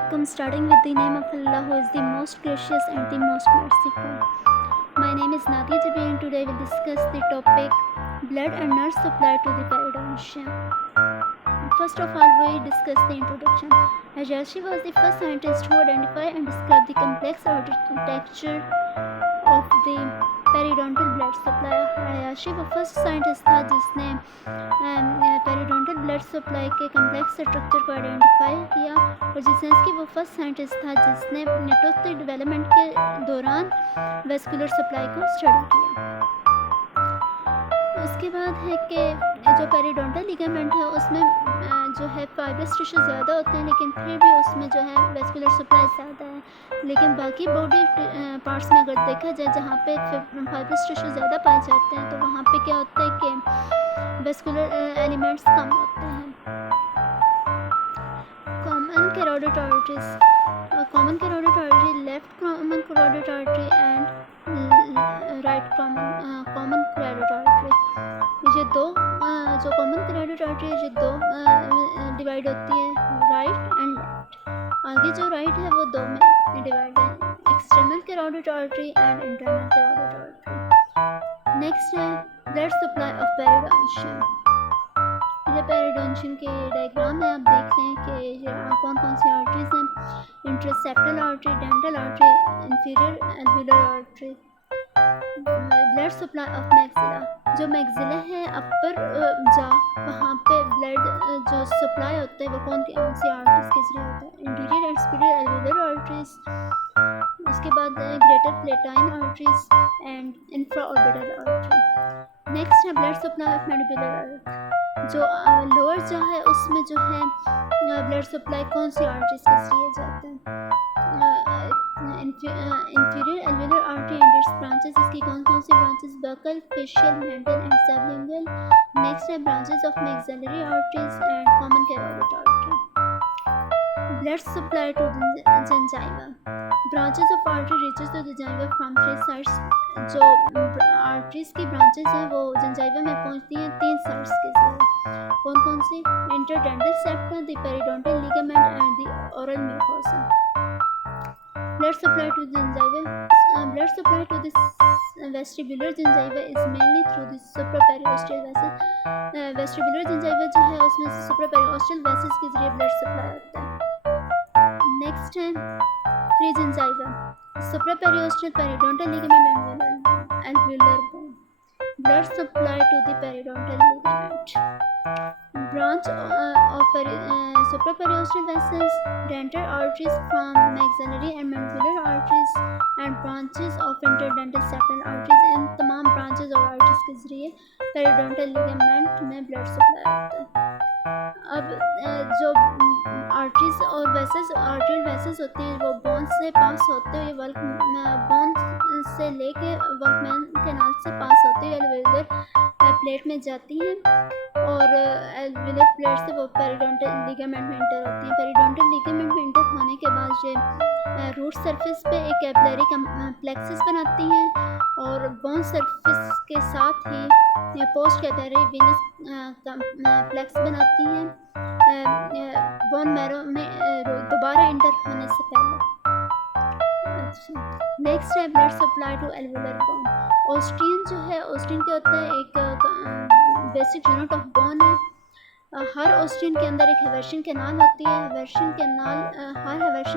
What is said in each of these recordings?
Alaikum, starting with the name of Allah, who is the most gracious and the most merciful. My name is Nadia Jabi and today we'll discuss the topic blood and nerve supply to the periodontium. First of all, we discuss the introduction. Hayashi was the first scientist who identified and described the complex architecture of the periodontal blood supply. Hayashi वो first scientist था जिसने periodontal blood supply के complex structure को identify किया और जिसने इसकी वो फर्स्ट साइंटिस्ट था जिसने टूथ डेवलपमेंट के दौरान वेस्कुलर सप्लाई को स्टडी किया। उसके बाद है कि जो पेरिडोंटल लिगामेंट है उसमें जो है फाइब्रस टिश्यू ज़्यादा होते हैं, लेकिन फिर भी उसमें जो है वेस्कुलर सप्लाई ज़्यादा है। लेकिन बाकी बॉडी पार्ट्स में अगर देखा जाए जहाँ पे फाइब्रस टिश्यू ज़्यादा पाए जाते हैं तो वहाँ पे क्या होता है कि वेस्कुलर एलिमेंट्स कम होते हैं। Common carotid arteries, common carotid artery, left common carotid artery and right common carotid artery, ये दो जो कॉमन कैरोटिड आर्टरी है ये दो डिवाइड होती है, राइट एंड लेफ्ट। आगे जो राइट है वो दो में डिवाइड है, external carotid artery and internal carotid artery. Next है ब्लड सप्लाई ऑफ पेरिडोंशियम। ये पेरिडोंशियम के डायग्राम है, आप देख रहे हैं कि कौन कौन सी आर्टरीज हैं। Interseptal artery, dental artery, inferior alveolar artery. Blood supply of maxilla, जो मैक्सिला है अपर जा वहाँ पे ब्लड जो सप्लाई होता है वो कौन सी आर्टरीज के जरिए होता है। Interior and superior alveolar arteries, उसके बाद greater palatine arteries and infraorbital artery. Next है ब्लड सप्लाई ऑफ मैंडिबुलर, जो लोअर जा है उसमें जो है ब्लड सप्लाई कौन सी आर्टरीज के जरिए जाता है। Inferior alveolar artery and its branches, इसकी कौन कौन सी branches, buccal, facial, mental and sublingual. Next है branches of maxillary arteries and common carotid artery. Blood supply to gingiva, branches of artery reaches to gingiva from three sides, जो arteries की branches हैं वो gingiva में पहुंचती हैं तीन sides के जरिए। कौन कौन सी, interdental septa, the periodontal ligament and the oral mucosa. Blood supply to gingiva, blood supply to the vestibular gingiva is mainly through the supraperiosteal vessels. Vestibular gingiva जो है उसमें से supraperiosteal vessels के जरिए blood supply होता है। Next है pregingiva, supraperiosteal periodontal ligament and alveolar bone. Blood supply to the periodontal ligament. Branch of supraperiosteal vessels, dental arteries from maxillary and mandibular arteries and branches of interdental septal arteries। इन तमाम branches और arteries के जरिए periodontal ligament में blood supply होता है। अब जो arteries और vessels, arterial vessels होती हैं वो bones से पास होते हुए bones से लेके वॉल्कमैन कैनाल से पास होते हुए एल्वियोलर प्लेट में जाती हैं और एल्वियोलर प्लेट से वो पेरिडोंटल लिगामेंट में इंटर होती हैं। पेरिडोंटल लिगामेंट में इंटर होने के बाद ये रूट सरफेस पे एक कैपिलरी प्लेक्सिस बनाती हैं और बोन सरफेस के साथ ही पोस्ट कैपिलरी वेनस प्लेक्स बनाती हैं बोन मैरो में दोबारा इंटर होने से पहले। नेक्स्ट है blood supply to alveolar bone. Osteon जो है, ऑस्टियन क्या होता है, एक बेसिक यूनिट ऑफ बोन है। हर ऑस्टियन के अंदर एक हेवर्शियन कैनाल होती है। हर हेवर्शियन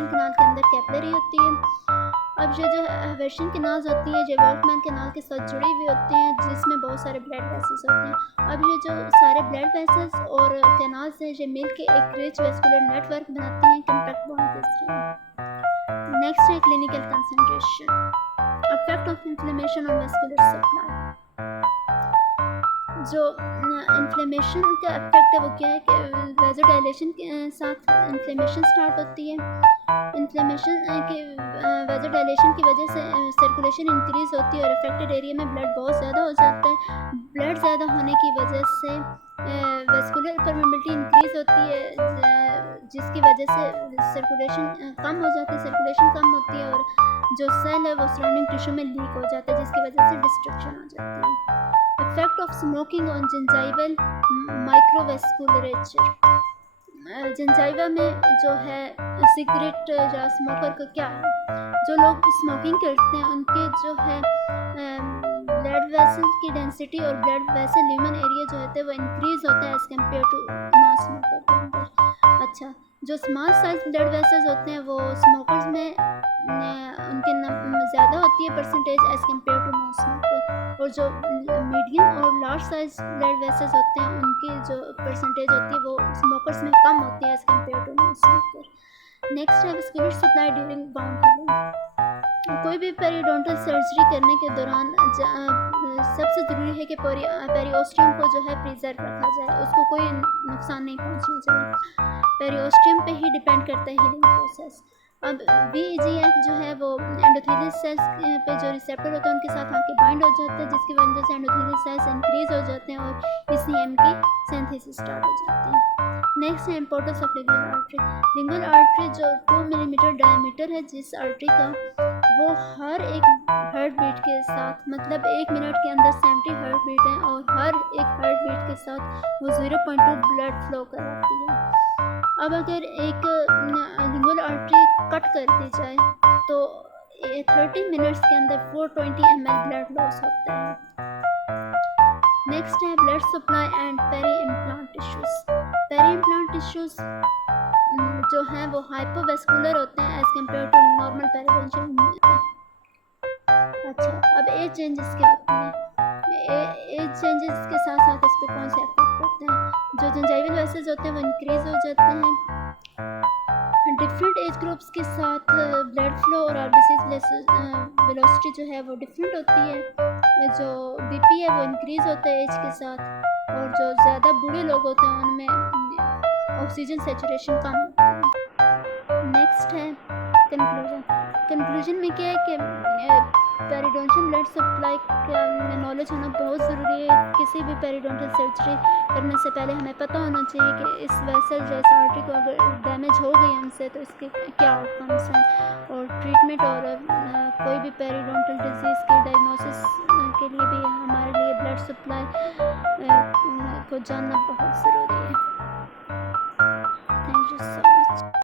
कैनाल के अंदर कैपिलरी होती है। अब ये जो हेवर्शियन कैनाल्स होती है ये वॉल्कमैन कैनाल के साथ जुड़ी हुई होती हैं जिसमें बहुत सारे ब्लड वेसल्स होते हैं। अब ये जो सारे ब्लड वेसल्स और कैनाल्स हैं ये मिल के एक रिच वेस्कुलर नेटवर्क बनाती हैं कॉम्पैक्ट बोन के जरिए। नेक्स्ट है clinical concentration, effect of inflammation on vascular supply. जो इन्फ्लेमेशन का इफेक्ट है वो क्या है कि वेजोडाइलेशन के साथ इन्फ्लेमेशन स्टार्ट होती है। इन्फ्लेमेशन के वेजोडाइलेशन की वजह से सर्कुलेशन इंक्रीज होती है और अफेक्टेड एरिया में ब्लड बहुत ज़्यादा हो जाता है। ब्लड ज़्यादा होने की वजह से वेस्कुलर परमेबिलिटी इंक्रीज होती है जिसकी वजह से सर्कुलेशन कम हो जाती है, सर्कुलेशन कम होती है और जो सेल है वो सराउंडिंग टिश्यू में लीक हो जाता है जिसकी वजह से डिस्ट्रक्शन हो जाती है। Effect of smoking on gingival microvasculature, gingiva में जो है सिगरेट या स्मोकर का क्या है, जो लोग स्मोकिंग करते हैं उनके जो है ब्लड वेसल की डेंसिटी और ब्लड वेसल ल्यूमन एरिया जो होते हैं वो इंक्रीज होता है as compared to non smoker के अंदर। अच्छा, जो स्मॉल साइज ब्लड वेसल्स होते हैं वो स्मोकर्स में उनके ज़्यादा होती है percentage as compared to non smoker, और जो मीडियम और लार्ज साइज ब्लड वेसल्स होते हैं उनकी जो परसेंटेज होती है वो स्मोकर्स में कम होती है as compared to non smoker. Next है vascular supply during wound healing. कोई भी पेरिडोंटल सर्जरी करने के दौरान सबसे ज़रूरी है कि पेरिओस्टियम को जो है प्रिजर्व रखा जाए, उसको कोई नुकसान नहीं पहुंचना चाहिए। पेरिओस्टियम पे ही डिपेंड करता है हीलिंग प्रोसेस। अब VEGF जो है वो एंडोथेलियल सेल्स पे जो रिसेप्टर होते हैं उनके साथ आके बाइंड हो जाता है, जिसकी वजह से एंडोथेलियल सेल्स इंक्रीज हो जाते हैं और ECM की सिंथेसिस स्टार्ट हो जाती है। नेक्स्ट है importance of lingual artery. Lingual artery जो 2 मिलीमीटर डायमीटर है जिस आर्टरी का, वो हर एक हार्ट बीट के साथ, मतलब 1 मिनट के अंदर 70 हार्ट बीट है और हर एक हार्ट बीट के साथ वो 0.2 ब्लड फ्लो कराती है। अब अगर एक लिंगुअल आर्टरी कट कर दी जाए तो 30 मिनट्स के अंदर 420 ml ब्लड लॉस होता है। नेक्स्ट है blood supply and peri implant tissues. Peri implant tissues जो हैं वो हाइपोवेस्कुलर होते हैं as compared to normal periodontal. अच्छा, अब एज चेंजेस क्या होती हैं? एज चेंजेस के साथ साथ इस पर कौन से इफेक्ट होते हैं? जो जंजाइवल वेसल्स होते हैं वो इंक्रीज हो जाते हैं। डिफरेंट एज ग्रुप्स के साथ ब्लड फ्लो और RBC वेलोसिटी जो है वो डिफरेंट होती है। जो BP है वो इंक्रीज होता है एज के साथ, और जो ज़्यादा बूढ़े लोग होते हैं उनमें ऑक्सीजन सेचुरेशन कम होता है। नेक्स्ट है कंक्लूजन। कंक्लूजन में क्या है कि पेरिडोन्शियल ब्लड सप्लाई का नॉलेज होना बहुत ज़रूरी है। किसी भी पेरिडोन्टल सर्जरी करने से पहले हमें पता होना चाहिए कि इस वेसल या इस आर्टरी को अगर डैमेज हो गई हमसे तो इसके क्या आउटकम्स हैं, और ट्रीटमेंट और कोई भी पेरिडोन्टल डिजीज़ के डायग्नोसिस के लिए भी हमारे लिए ब्लड सप्लाई को जानना बहुत ज़रूरी है। Thank you so much.